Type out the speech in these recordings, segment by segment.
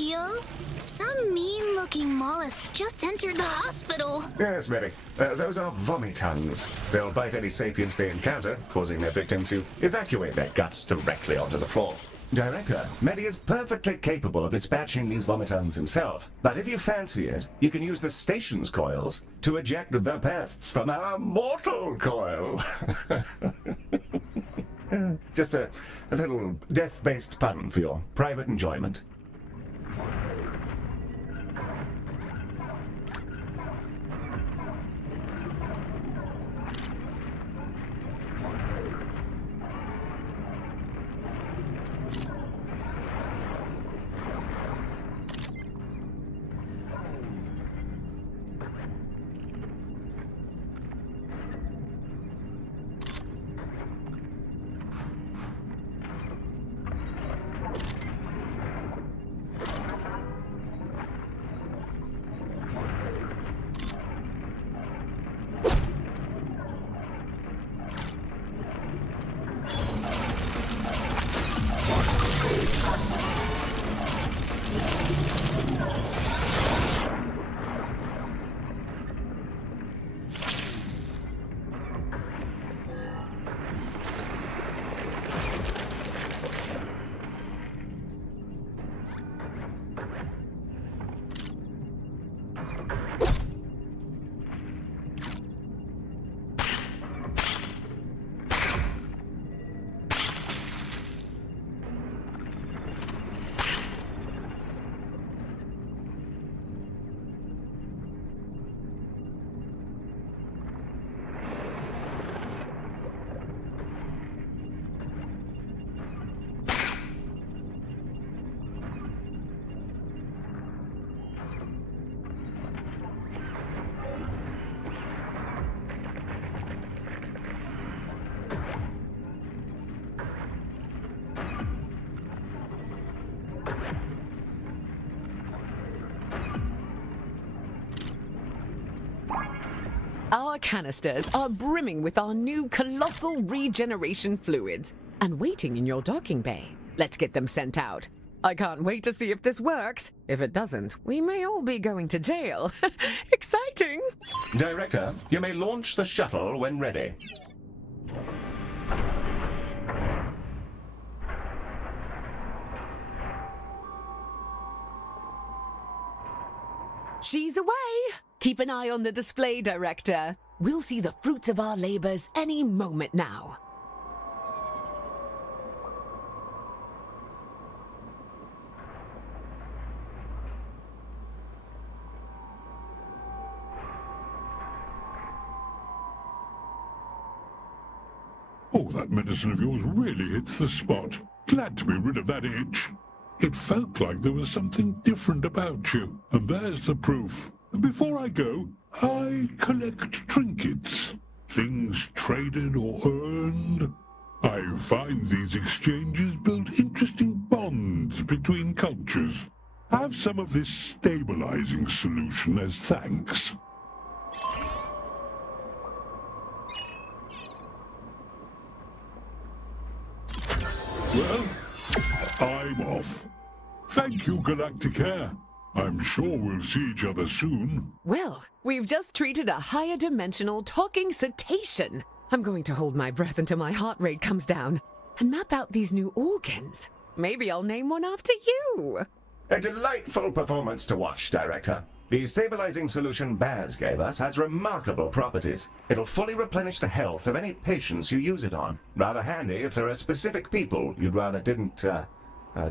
heal? Some mean-looking mollusks just entered the hospital. Yes, Mary. Those are vomitons. They'll bite any sapiens they encounter, causing their victim to evacuate their guts directly onto the floor. Director, Medi is perfectly capable of dispatching these vomitons himself, but if you fancy it, you can use the station's coils to eject the pests from our mortal coil. Just a little death-based pun for your private enjoyment. Our canisters are brimming with our new colossal regeneration fluids and waiting in your docking bay. Let's get them sent out. I can't wait to see if this works. If it doesn't, we may all be going to jail. Exciting! Director, you may launch the shuttle when ready. She's away! Keep an eye on the display, Director. We'll see the fruits of our labors any moment now. Oh, that medicine of yours really hits the spot. Glad to be rid of that itch. It felt like there was something different about you, and there's the proof. Before I go, I collect trinkets, things traded or earned. I find these exchanges build interesting bonds between cultures. Have some of this stabilizing solution as thanks. Well, I'm off. Thank you, Galacticare. I'm sure we'll see each other soon. Well, we've just treated a higher dimensional talking cetacean. I'm going to hold my breath until my heart rate comes down and map out these new organs. Maybe I'll name one after you. A delightful performance to watch, Director. The stabilizing solution Baz gave us has remarkable properties. It'll fully replenish the health of any patients you use it on. Rather handy if there are specific people you'd rather didn't,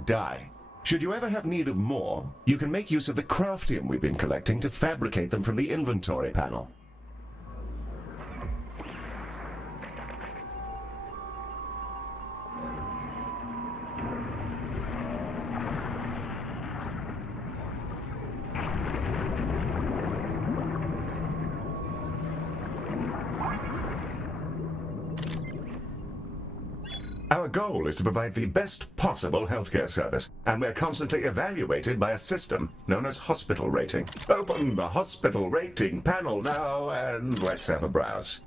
die. Should you ever have need of more, you can make use of the craftium we've been collecting to fabricate them from the inventory panel. Our goal is to provide the best possible healthcare service, and we're constantly evaluated by a system known as hospital rating. Open the hospital rating panel now, and let's have a browse.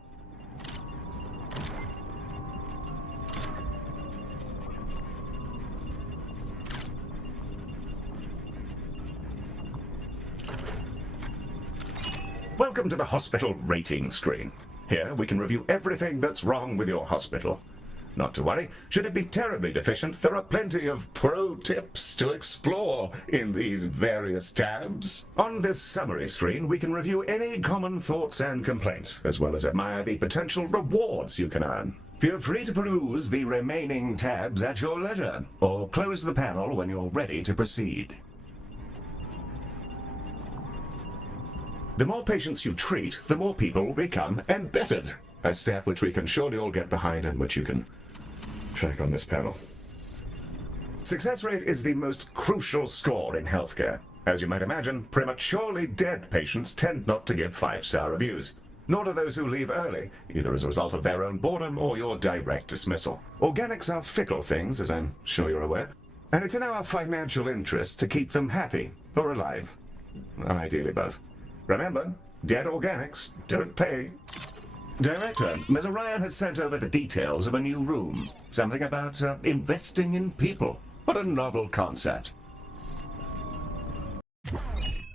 Welcome to the hospital rating screen. Here we can review everything that's wrong with your hospital. Not to worry, should it be terribly deficient, there are plenty of pro tips to explore in these various tabs. On this summary screen, we can review any common thoughts and complaints, as well as admire the potential rewards you can earn. Feel free to peruse the remaining tabs at your leisure, or close the panel when you're ready to proceed. The more patients you treat, the more people will become embittered. A step which we can surely all get behind and which you can track on this panel. Success rate is the most crucial score in healthcare. As you might imagine, prematurely dead patients tend not to give 5-star reviews. Nor do those who leave early, either as a result of their own boredom or your direct dismissal. Organics are fickle things, as I'm sure you're aware, and it's in our financial interest to keep them happy or alive. Ideally both. Remember, dead organics don't pay. Director, Ms. Orion has sent over the details of a new room. Something about investing in people. What a novel concept.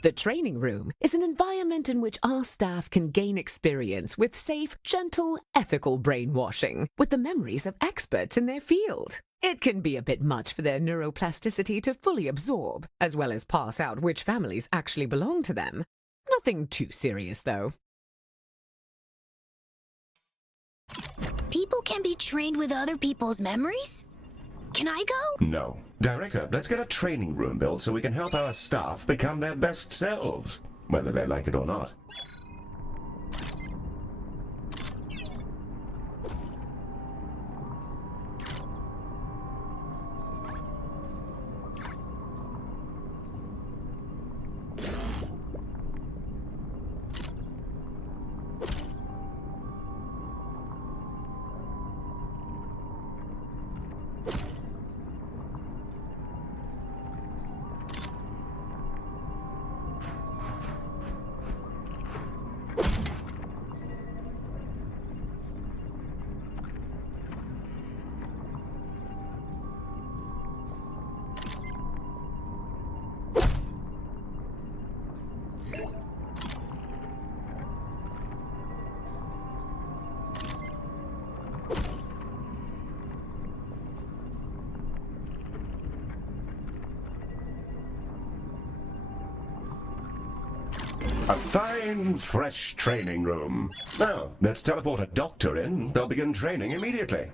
The training room is an environment in which our staff can gain experience with safe, gentle, ethical brainwashing with the memories of experts in their field. It can be a bit much for their neuroplasticity to fully absorb, as well as pass out which families actually belong to them. Nothing too serious, though. People can be trained with other people's memories? Can I go? No. Director, let's get a training room built so we can help our staff become their best selves, whether they like it or not. A fine, fresh training room. Now, let's teleport a doctor in. They'll begin training immediately.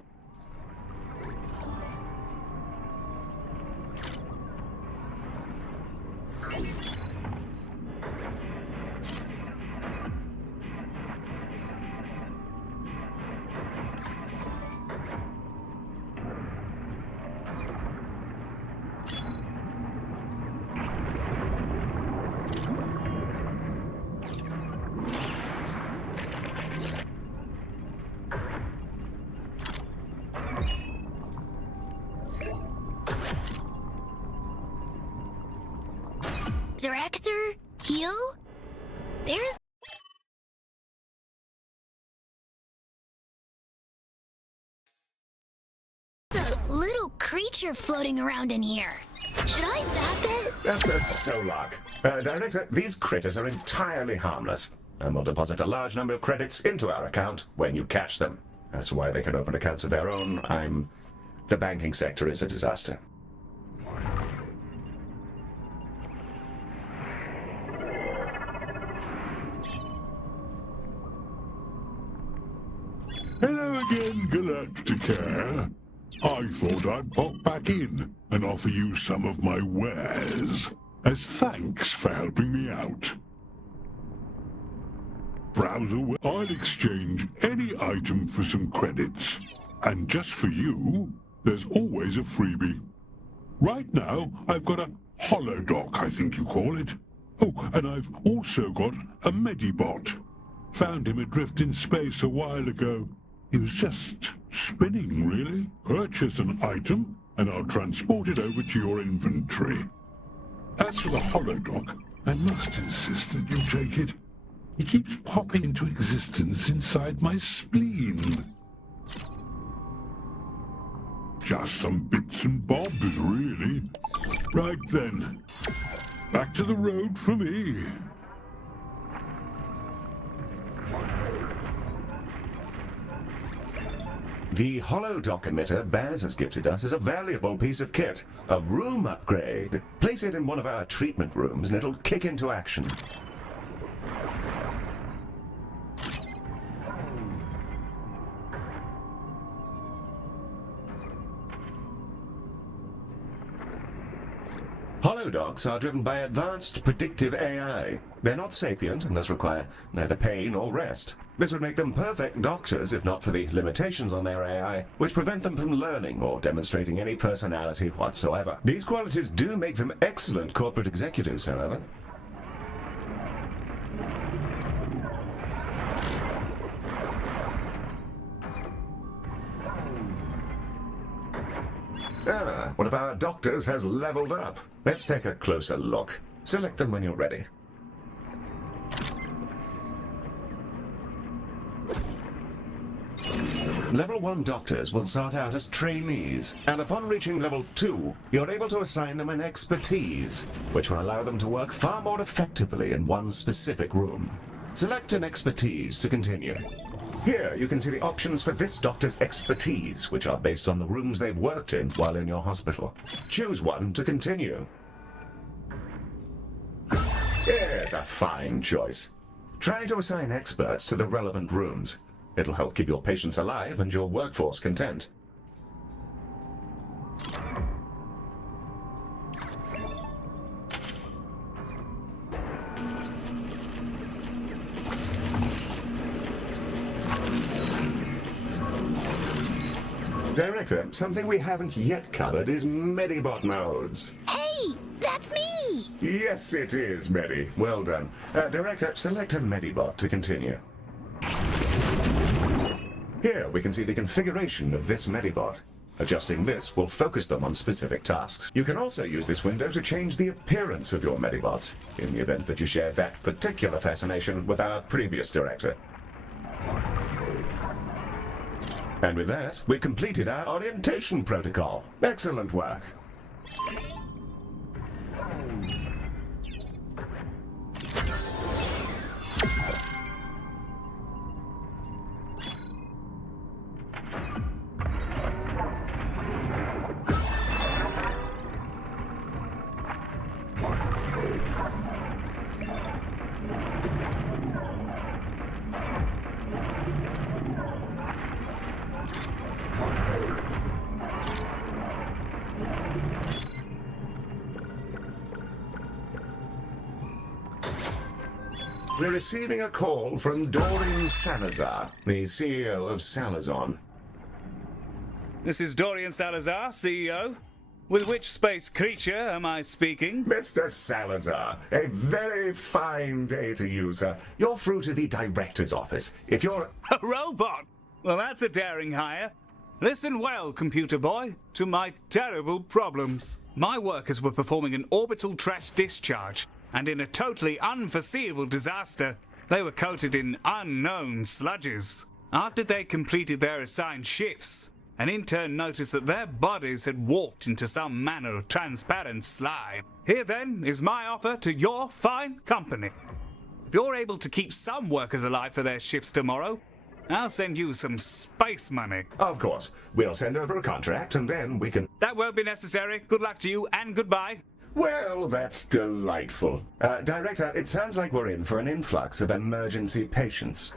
Director? Heal? There's a little creature floating around in here. Should I zap it? That's a Solok. Director, these critters are entirely harmless, and we'll deposit a large number of credits into our account when you catch them. That's why they can open accounts of their own. The banking sector is a disaster. Hello again, Galacticare. I thought I'd pop back in and offer you some of my wares, as thanks for helping me out. Browse away. I'll exchange any item for some credits. And just for you, there's always a freebie. Right now, I've got a holodoc, I think you call it. Oh, and I've also got a Medibot. Found him adrift in space a while ago. He was just spinning, really. Purchase an item, and I'll transport it over to your inventory. As for the holodoc, I must insist that you take it. He keeps popping into existence inside my spleen. Just some bits and bobs, really. Right then, back to the road for me. The hollow dock emitter Baz has gifted us is a valuable piece of kit. A room upgrade. Place it in one of our treatment rooms and it'll kick into action. Holodocks are driven by advanced predictive AI. They're not sapient and thus require neither pay nor rest. This would make them perfect doctors if not for the limitations on their AI, which prevent them from learning or demonstrating any personality whatsoever. These qualities do make them excellent corporate executives, however. One of our doctors has leveled up. Let's take a closer look. Select them when you're ready. Level 1 doctors will start out as trainees, and upon reaching level 2, you're able to assign them an expertise, which will allow them to work far more effectively in one specific room. Select an expertise to continue. Here, you can see the options for this doctor's expertise, which are based on the rooms they've worked in while in your hospital. Choose one to continue. Yes, a fine choice. Try to assign experts to the relevant rooms. It'll help keep your patients alive and your workforce content. Director, something we haven't yet covered is Medibot modes. Hey, that's me! Yes, it is, Medi. Well done. Director, select a Medibot to continue. Here we can see the configuration of this Medibot. Adjusting this will focus them on specific tasks. You can also use this window to change the appearance of your Medibots, in the event that you share that particular fascination with our previous director. And with that, we've completed our orientation protocol. Excellent work. We're receiving a call from Dorian Salazar, the CEO of Salazon. This is Dorian Salazar, CEO. With which space creature am I speaking? Mr. Salazar, a very fine day to you, sir. You're through to the director's office. If you're... A robot? Well, that's a daring hire. Listen well, computer boy, to my terrible problems. My workers were performing an orbital trash discharge, and in a totally unforeseeable disaster, they were coated in unknown sludges. After they completed their assigned shifts, an intern noticed that their bodies had warped into some manner of transparent slime. Here then is my offer to your fine company. If you're able to keep some workers alive for their shifts tomorrow, I'll send you some space money. Of course. We'll send over a contract and then we can... That won't be necessary. Good luck to you and goodbye. Well, that's delightful. Director, it sounds like we're in for an influx of emergency patients.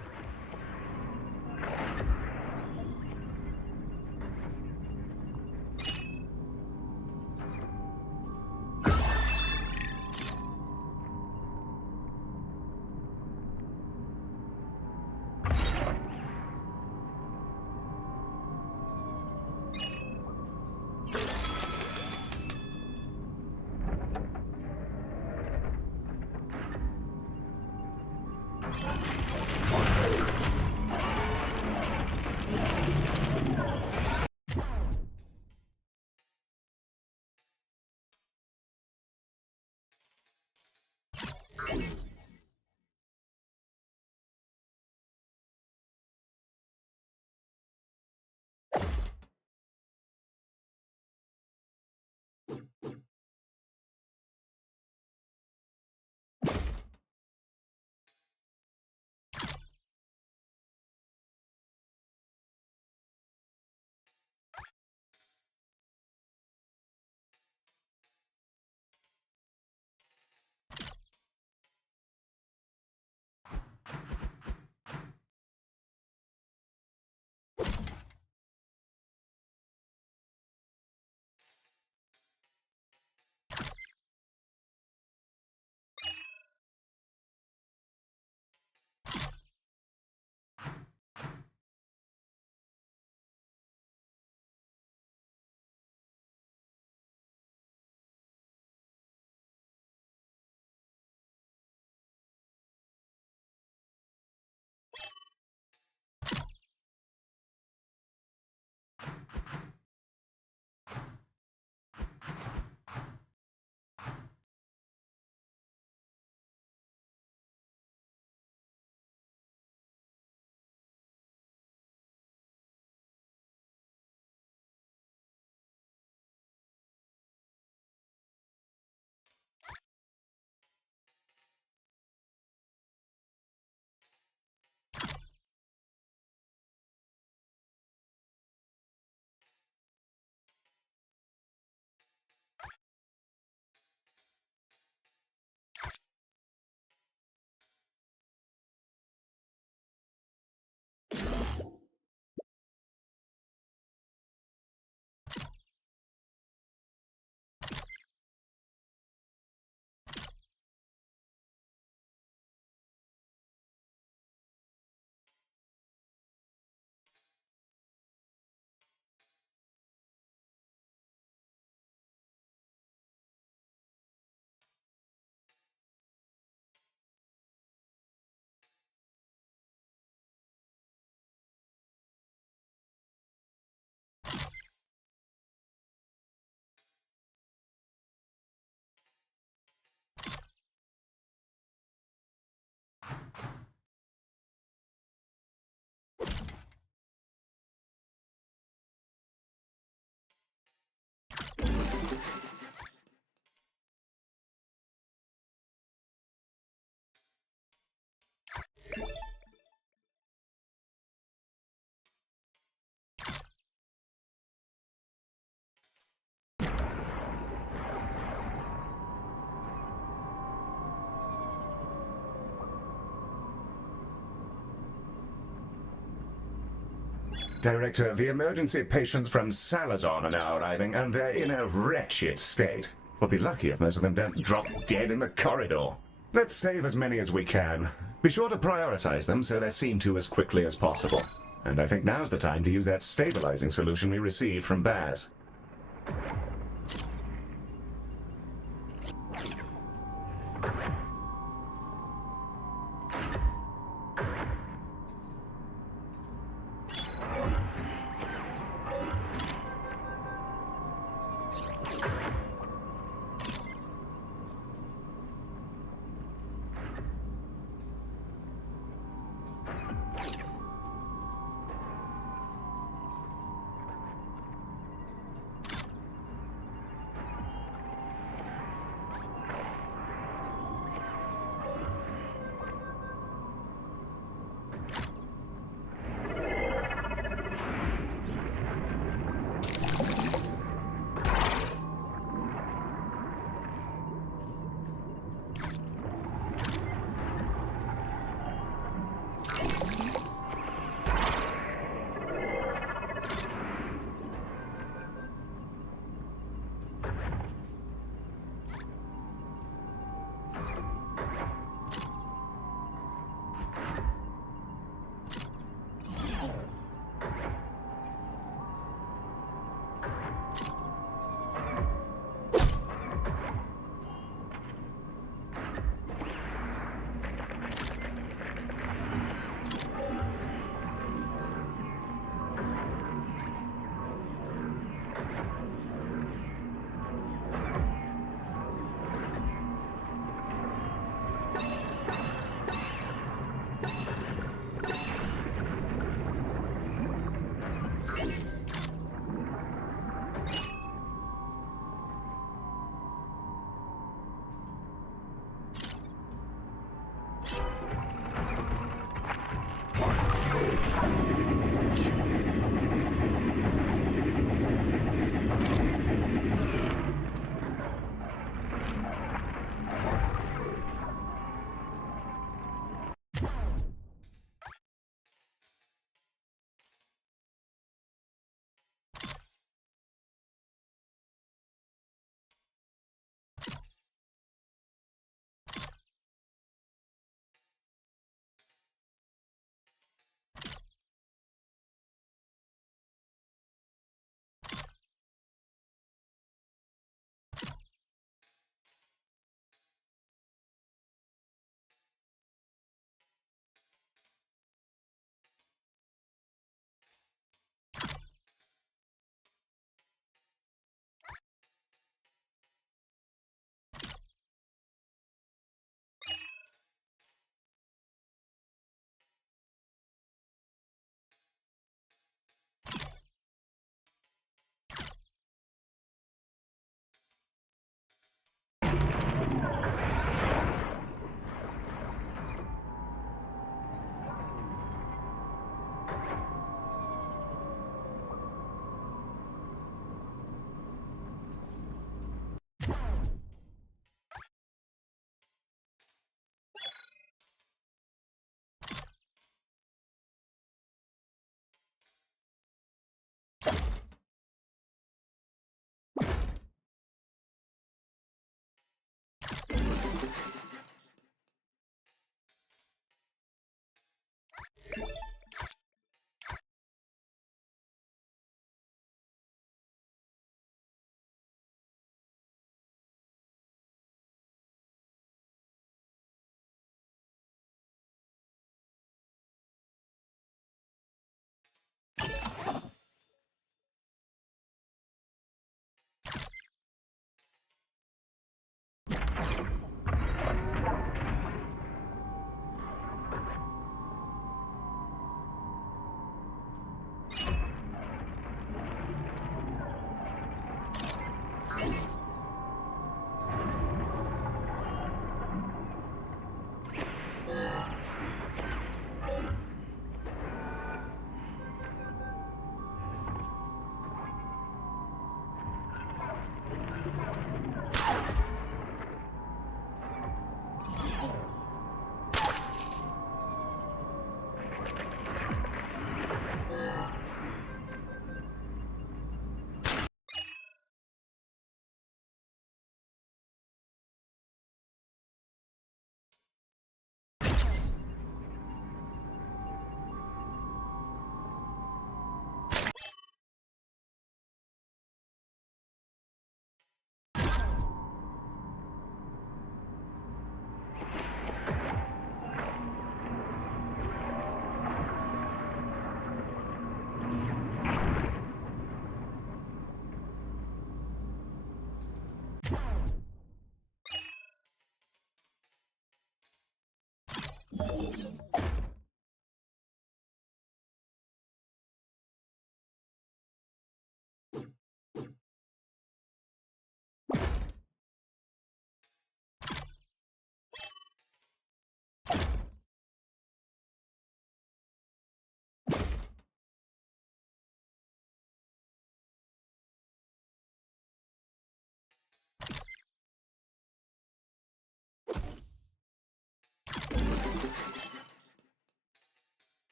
Director, the emergency patients from Saladon are now arriving, and they're in a wretched state. We'll be lucky if most of them don't drop dead in the corridor. Let's save as many as we can. Be sure to prioritize them so they're seen to as quickly as possible. And I think now's the time to use that stabilizing solution we received from Baz.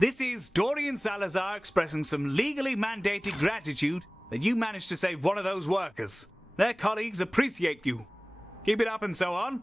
This is Dorian Salazar expressing some legally mandated gratitude that you managed to save one of those workers. Their colleagues appreciate you. Keep it up and so on.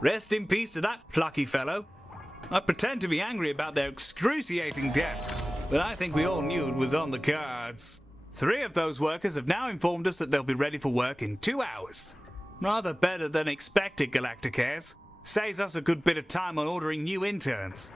Rest in peace to that plucky fellow. I pretend to be angry about their excruciating death, but I think we all knew it was on the cards. 3 of those workers have now informed us that they'll be ready for work in 2 hours. Rather better than expected, Galacticares. Saves us a good bit of time on ordering new interns.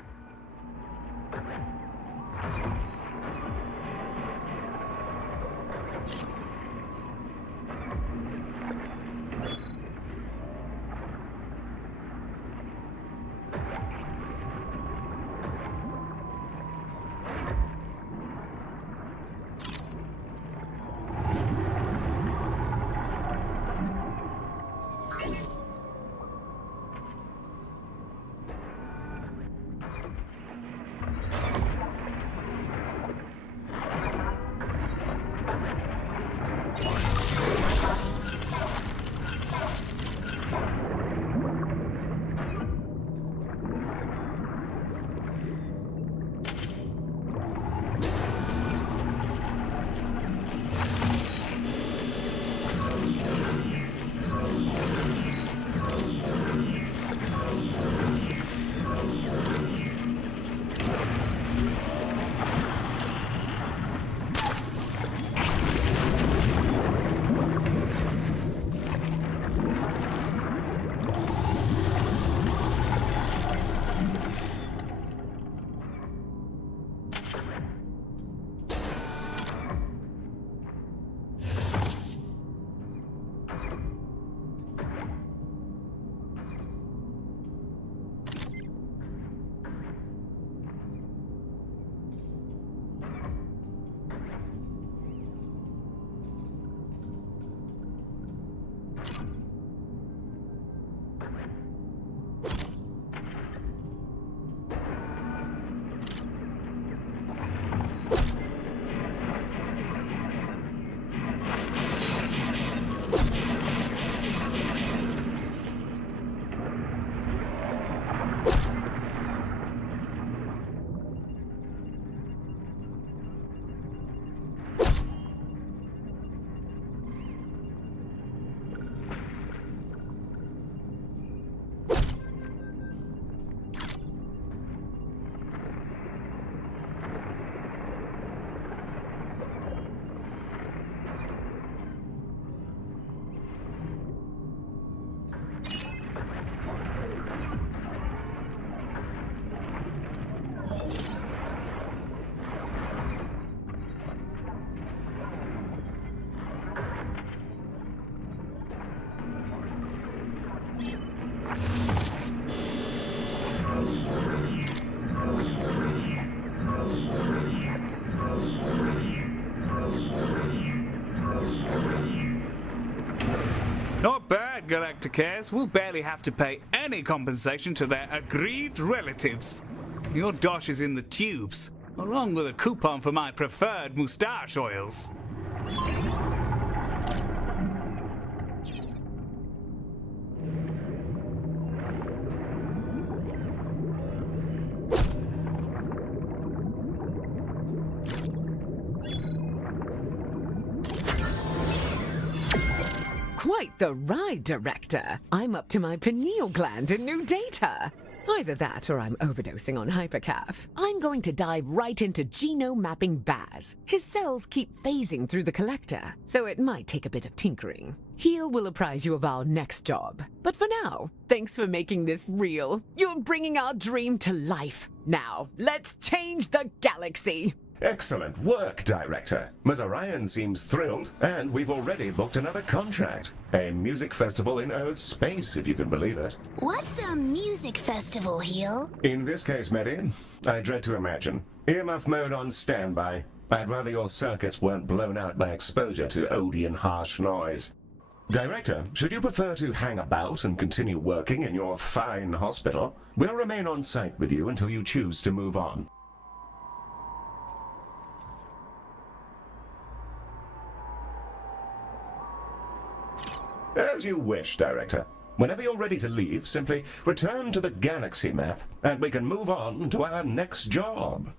Galacticares will barely have to pay any compensation to their aggrieved relatives. Your dosh is in the tubes, along with a coupon for my preferred moustache oils. Quite the ride, Director. I'm up to my pineal gland in new data. Either that or I'm overdosing on hypercaf. I'm going to dive right into genome mapping Baz. His cells keep phasing through the collector, so it might take a bit of tinkering. Heal will apprise you of our next job. But for now, thanks for making this real. You're bringing our dream to life. Now, let's change the galaxy. Excellent work, Director. Ms. Orion seems thrilled, and we've already booked another contract. A music festival in Earth's space, if you can believe it. What's a music festival, Heal? In this case, Medi, I dread to imagine. Earmuff mode on standby. I'd rather your circuits weren't blown out by exposure to Odeon harsh noise. Director, should you prefer to hang about and continue working in your fine hospital, we'll remain on site with you until you choose to move on. As you wish, Director. Whenever you're ready to leave, simply return to the galaxy map, and we can move on to our next job.